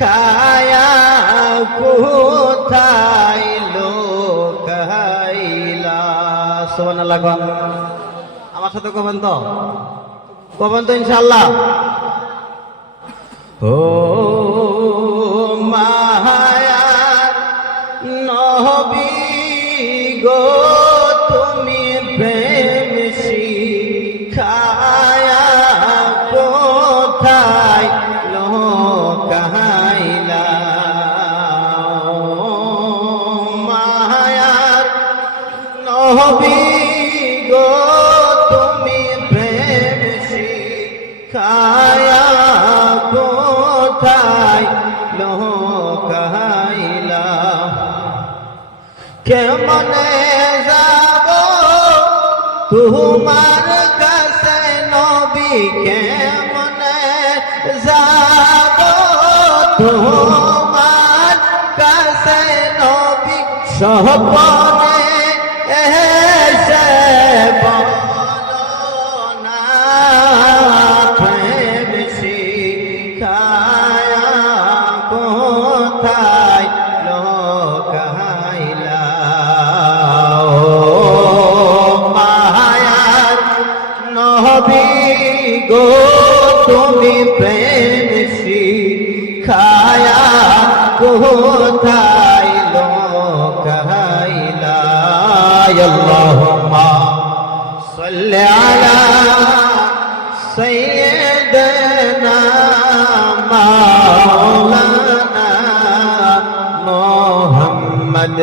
খায়া কোথায় লোকাইলা। সুবহানাল্লাহ। আমার সাথে কবেন তো ইনশাআল্লাহ। ও মায়া নবী গো তুমি প্রেম শিখায়া কোথায় লোকাইলা। মায়ার নবী গো তুমি প্রেম শিখায়া কোথায় লোকাইলা। কেমনে যাব তোমার কাছে নবী, কেমনে যাব তোমার কাছে নবী, স্বপ্নে এসে বলো না প্রেম শিখায়া কোথায় লোকাইলা। মায়ার নবী গো তুমি প্রেম শিখায়া কোথায় লোকাইলা। আল্লাহুম্মা সাল্লি আলা সাইয়্যিদিনা মাওলানা মুহাম্মদ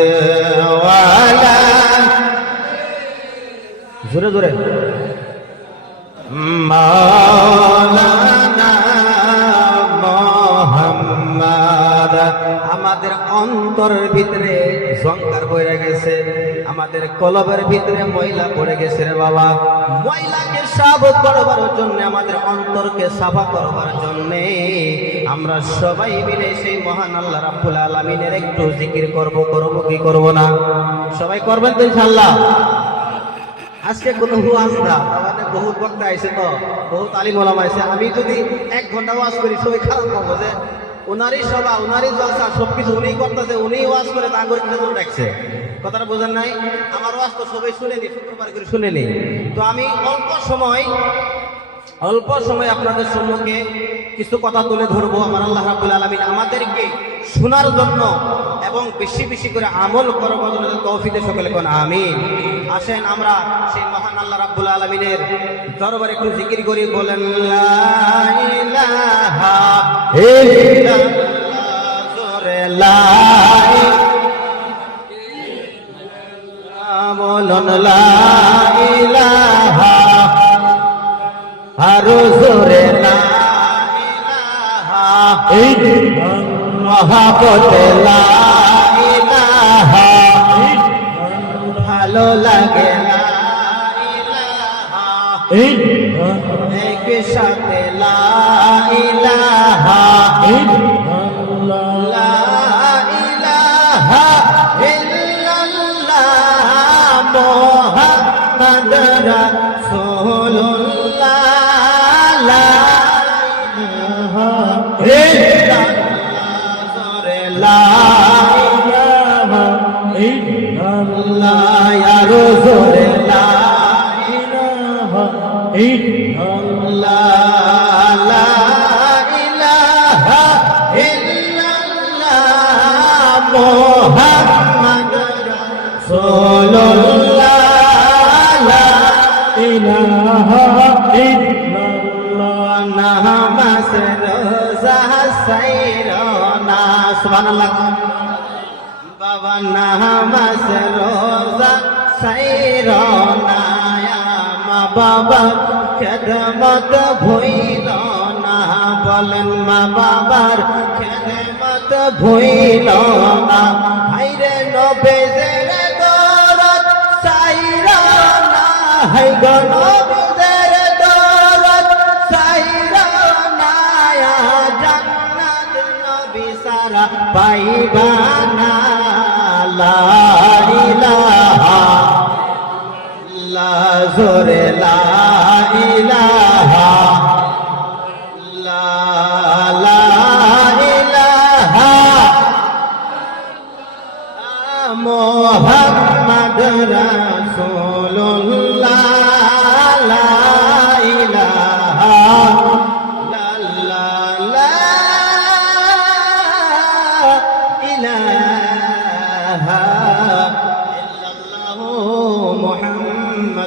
ওয়া আলা, জোরে জোরে, মাওলানা মুহাম্মদ। আমাদের অন্তরের ভিতরে সংকার পড়ে গেছে, আমাদের কলবের ভিতরে ময়লা পড়ে গেছে রে বাবা। ময়লাকে সাফ করবার জন্য, আমাদের অন্তরকে সাফা করবার জন্য আমরা সবাই মিলে সেই মহান আল্লাহ রাব্বুল আলামিনের একটু জিকির করব কি করব না? সবাই করবেন তো ইনশাআল্লাহ। আজকে কোনো ওয়াজ না, আমাদের বহুত বক্তা আইছে, তো বহুত আলিম ওলামা আইছে। আমি যদি 1 ঘন্টা ওয়াজ করি সবাই খারাপ পাবো যে উনারই সভা, উনারই জলসা, সবকিছু উনিই করতেছে, উনিই ওয়াজ করে তা করে কিনা ডাকছে। কথাটা বোঝেন নাই? আমার ওয়াজ তো সবাই শুনেনি, শুক্রবার করে শুনেনি। তো আমি অল্প সময় আপনাদের সম্মুখে কিছু কথা তুলে ধরবো। আমার আল্লাহ রাব্বুল আলামিন আমাদেরকে শোনার জন্য এবং বেশি বেশি করে আমল করার জন্য তৌফিক দেন সকলে কোন আমিন। আসেন আমরা সেই মহান আল্লাহ রাব্বুল আলামিনের দরবারে একটু জিকির করি। বলেন লা ইলাহা ইল্লাল্লাহ, জোরে লা ইলাহা, বলুন লা ইলাহা, আরো জোরে লা ইলাহা মহাপতে লা ইলাহা, ভালো লাগে লা ইলাহা, একই সাথে লা ইলাহা, লা ইলাহা ইল্লাল্লাহ মুহাম্মাদ রাসূলুল্লাহ, লা ইলাহা ইল্লাল্লাহ, জোরে লা ইলাহা ইল্লাল্লাহ, আরো জোরে লা ইলাহা ইল্লাল্লাহ, লা ইলাহা ইল্লাল্লাহ মুহাম্মাদ রাসূলুল্লাহ, লা ইলাহা ইল্লাল্লাহ। নামাজ রোজা সাইরনা, সুবহানাল্লাহ বাবা। নামাজ রোজা সাইরনা, মা বাবা খেদমত ভুইল না, বলেন মা বাবার খেদমত ভুইল না। হাইরে নবেজের দরদ সাইরনা, হাই গো নবেজের দরদ সাইরনা, জান্নাত নবী সারা পাইবা না। লা ইলাহা ইল্লাল্লাহ, জোরে লা ইলাহা, লা ইলাহা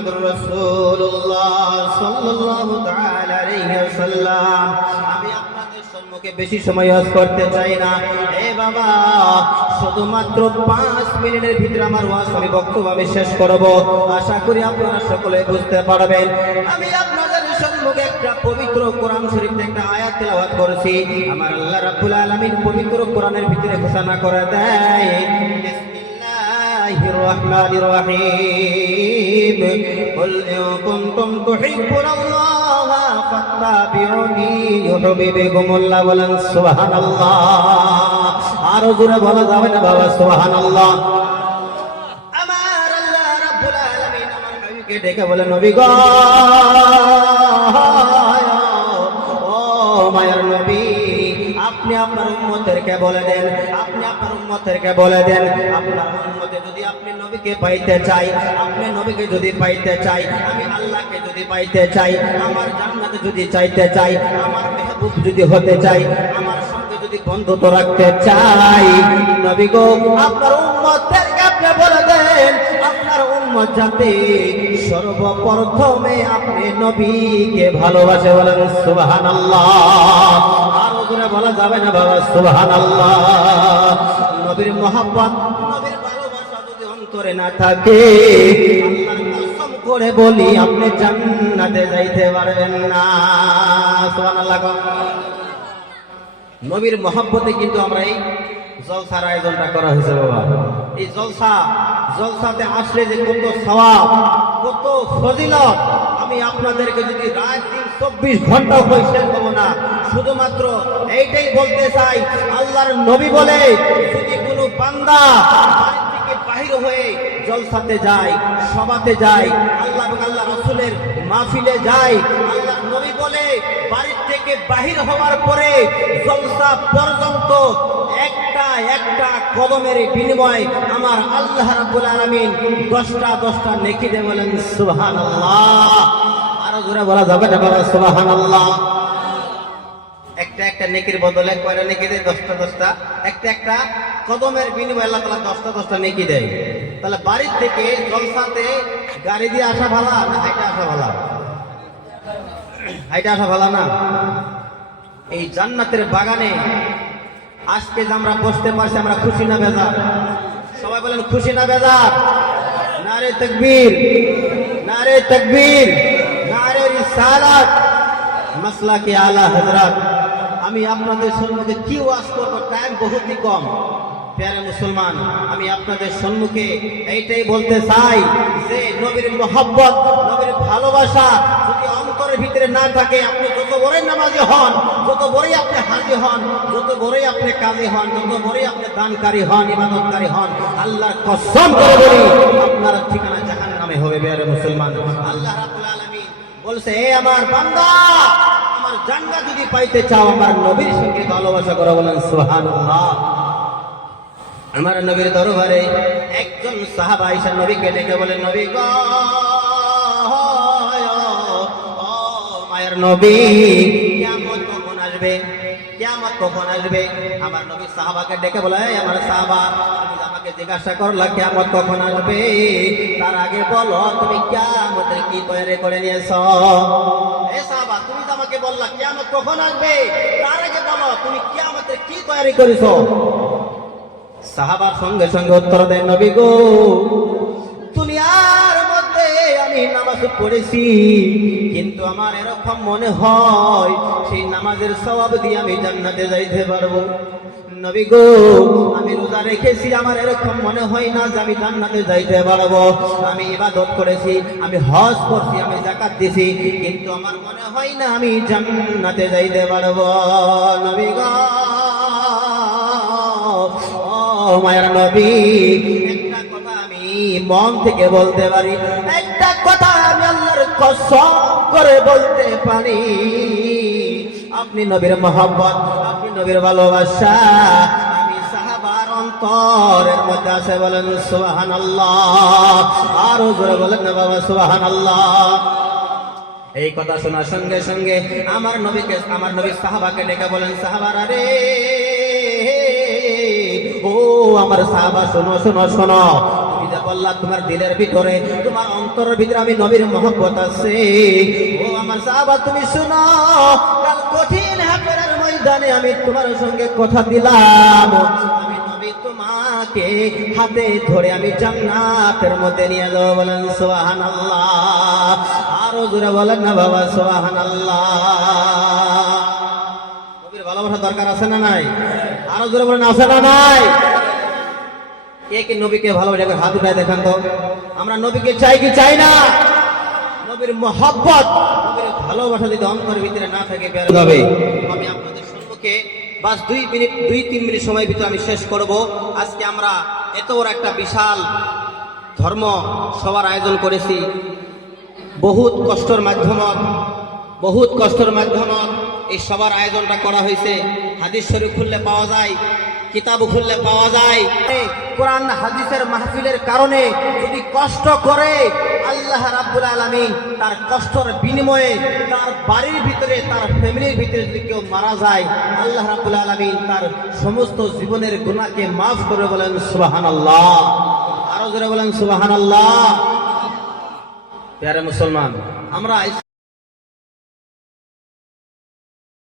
মুহাম্মাদুর রাসূলুল্লাহ সাল্লাল্লাহু তাআলা আলাইহি ওয়াসাল্লাম। আমি আপনাদের সম্মুখে বেশি সময় ওয়াজ করতে চাই না। এ বাবা, শুধুমাত্র 5 মিনিটের ভিতরে আমার ওয়াজ আমি বক্তব্য আমি শেষ করব। আশা করি আপনারা সকলে বুঝতে পারবেন। আমি আপনাদের সম্মুখে একটা পবিত্র কোরআন শরীফ থেকে একটা আয়াত তেলাওয়াত করেছি। আমার আল্লাহ রাব্বুল আলামিন পবিত্র কোরআনের ভিতরে ঘোষণা করে দেয়, বিসমিল্লাহির রহমানির রহিম, কুল ইন কুনতুম তুহিব্বুনাল্লাহা ফাত্তাবিউনি ইউহিব্বুকুমুল্লাহ, বলেন সুবহানাল্লাহ। আরো জোরে বলা যাবে না বাবা? সুবহানাল্লাহ। আমার আল্লাহ রাব্বুল আলামিন আমার নবীকে ডেকে বলে, নবী গো, ও মায়ের নবী, আপনি আপনার উম্মতদেরকে বলে দেন, আপনি আপনার উম্মতদেরকে বলে দেন, আপনার উম্মতে যদি আপনি নবীকে পাইতে চাই, আপনি নবীকে যদি পাইতে চাই, আমি আল্লাহকে যদি পাইতে চাই, আমার জান্নাতে যদি চাইতে চাই, আমার মেহবুব যদি হতে চাই, আমার সঙ্গে যদি বন্ধুত্ব রাখতে চাই, নবী গো, আপনার উম্মতদেরকে আপনি বলে দেন, আপনার উম্মত যাতে সর্বপ্রথমে আপনি নবীকে ভালোবাসে, বলেন সুবহানাল্লাহ। আরো জোরে বলা যাবে না বাবা? সুবহানাল্লাহ। নবীর মহব্বত, নবীর ভালোবাসা যদি অন্তরে না থাকে, আল্লাহর কসম করে বলি আপনি জান্নাতে যাইতে পারবেন না। সুবহানাল্লাহ। নবীর মহব্বতে কিন্তু আমরা এই জলসার আয়োজনটা করা হয়েছে বাবা। এই জলসাতে আসলে যে কত সওয়াব, কত ফজিলত, আমি আপনাদেরকে যদি রাত দিন 24 ঘন্টা হয়ে শেষ হবো না। শুধুমাত্র এইটাই বলতে চাই, আল্লাহর নবী বলে, যদি কোনো বান্দা বাড়ি থেকে বাহির হয়ে জলসাতে যায়, সভাতে যায়, আল্লাহ এবং আল্লাহ রাসূলের মাহফিলে যায়, আল্লাহর নবী বলে, বাড়ি থেকে বাহির হওয়ার পরে জলসা পর্যন্ত একটা কদমের বিনিময় আমার আল্লাহ রাব্বুল আলামিন 10টা নেকি দেন, বলেন সুবহানাল্লাহ। আরো জোরে বলা যাবে না বাবা? সুবহানাল্লাহ। একটা নেকির বদলে কয়টা নেকি দেয়? 10টা। একটা কদমের বিনিময়ে আল্লাহ তাআলা 10টা নেকি দেয়। তাহলে বাড়ি থেকে জলসাতে গাড়ি দিয়ে আসা ভালো না হাইটা আসা ভালো? হাইটা আসা ভালো না? এই জান্নাতের বাগানে আজকে যে আমরা বসতে পারছি, আমরা খুশি না বেজার? সবাই বলেন খুশি না বেজার? নারে তাকবীর, নারে তাকবীর, নারে রিসালাত, মাসলাকে আলা হযরত। আমি আপনাদের সম্মুখে কি ওয়াজ করব, টাইম বহুতই কম। প্যারে মুসলমান, আমি আপনাদের সম্মুখে এইটাই বলতে চাই যে নবীর মহব্বত, নবীর ভালোবাসা যদি অন্তরের ভিতরে না থাকে, আপনি যত বড়ই নামাজি হন, যত বড়ই আপনি হাজি হন, যত বড়ই আপনি কাজী হন, যত বড়ই আপনি দানকারী হন, ইবাদতকারী হন, আল্লাহর কসম করে বলি আপনার ঠিকানা জাহান্নামে হবে। প্যারে মুসলমান, আল্লাহ রাব্বুল আলামিন বলছে, এ আমার বান্দা, আমার জান্নাত যদি পাইতে চাও, আমার নবীর সঙ্গে ভালোবাসা করো, বলেন সুবহানাল্লাহ। আমার নবীর দরবারে একজন সাহাবা আয়েশা নবীকে ডেকে বলেন, নবী গো, ও মায়ের নবী, কিয়ামত কখন আসবে? কিয়ামত কখন আসবে? আমার নবী সাহাবাকে ডেকে বলে, আমার সাহাবা, তুমি আমাকে জিজ্ঞাসা করলা কিয়ামত কখন আসবে, তার আগে বলো তুমি কিয়ামতের কি তৈরি করে নিয়েছো? এ সাহাবা, তুমি তো আমাকে বললা কিয়ামত কখন আসবে, তার আগে বলো তুমি কিয়ামতের কি তৈরি করেছো? সাহাবার সঙ্গে সঙ্গে উত্তর দেন, নবী গো, দুনিয়ার মধ্যে আমি নামাজ পড়েছি, কিন্তু আমার এরকম মনে হয় সেই নামাজের সওয়াব দিয়ে আমি জান্নাতে যাইতে পারবো। নবী গো, আমি রোজা রেখেছি, আমার এরকম মনে হয় না যে আমি জান্নাতে যাইতে পারবো। আমি ইবাদত করেছি, আমি হজ করছি, আমি যাকাত দিছি, কিন্তু আমার মনে হয় না আমি জান্নাতে যাইতে পারবো। নবী গো, মায়ের নবী, একটা কথা আমি মন থেকে বলতে পারি, একটা কথা আমি আল্লাহর কসম করে বলতে পারি, আপনি নবীর মহব্বত, আপনি নবীর ভালোবাসা আমি সাহাবার অন্তরের মধ্যে আছে, বলেন সুবহানাল্লাহ। আরো জোরে বলেন না বাবা? সুবহানাল্লাহ। এই কথা শোনার সঙ্গে সঙ্গে আমার নবী সাহাবাকে ডেকে বলেন, সাহাবারা রে, ও আমার সাহাবা, শোনো শোনো শোনো, তুমি যে আল্লাহ তোমার দিলের ভিতরে, তোমার অন্তরের ভিতরে আমি নবীর মহব্বত আছে। ও আমার সাহাবা তুমি শুনো, কাল কঠিন হাসরের ময়দানে আমি তোমার সঙ্গে কথা দিলাম, আমি নবী তোমাকে হাতে ধরে আমি জান্নাতের মধ্যে নিয়ে যাব। বলেন সুবহানাল্লাহ, আরো জোরে বলেন না বাবা সুবহানাল্লাহ। নবীর ভালোবাসা দরকার আছে না নাই? আরো জোরে বলেন আছে না নাই? কে কে নবীকে ভালোবাসে হাত উঠায় দেখান তো। আমরা নবীকে চাই কি চাই না? নবীর মহব্বত, নবীর ভালোবাসা যদি অন্তরের ভিতরে না থাকে বের হবে। আমি আপনাদের সম্মুখে বাস 2-3 মিনিট সময়ের ভিতরে আমি শেষ করব। আজকে আমরা এত বড় একটা বিশাল ধর্ম সভার আয়োজন করেছি, বহুত কষ্টের মাধ্যমত এই সবার আয়োজনটা করা হয়েছে। হাদিস শরীফ খুললে পাওয়া যায়, কিতাব খুললে পাওয়া যায়। কোরআন হাদিসের মাহফিলের কারণে যদি কষ্ট করে, আল্লাহ রাব্বুল আলামিন তার কষ্টের বিনিময়ে তার বাড়ির ভিতরে, তার ফ্যামিলির ভিতরে যদি কেউ মারা যায়, আল্লাহ রাব্বুল আলামিন তার সমস্ত জীবনের গুনাহকে মাফ করে। বলেন সুবহানাল্লাহ, আরো জোরে বলেন সুবহানাল্লাহ। প্যারে মুসলমান, আমরা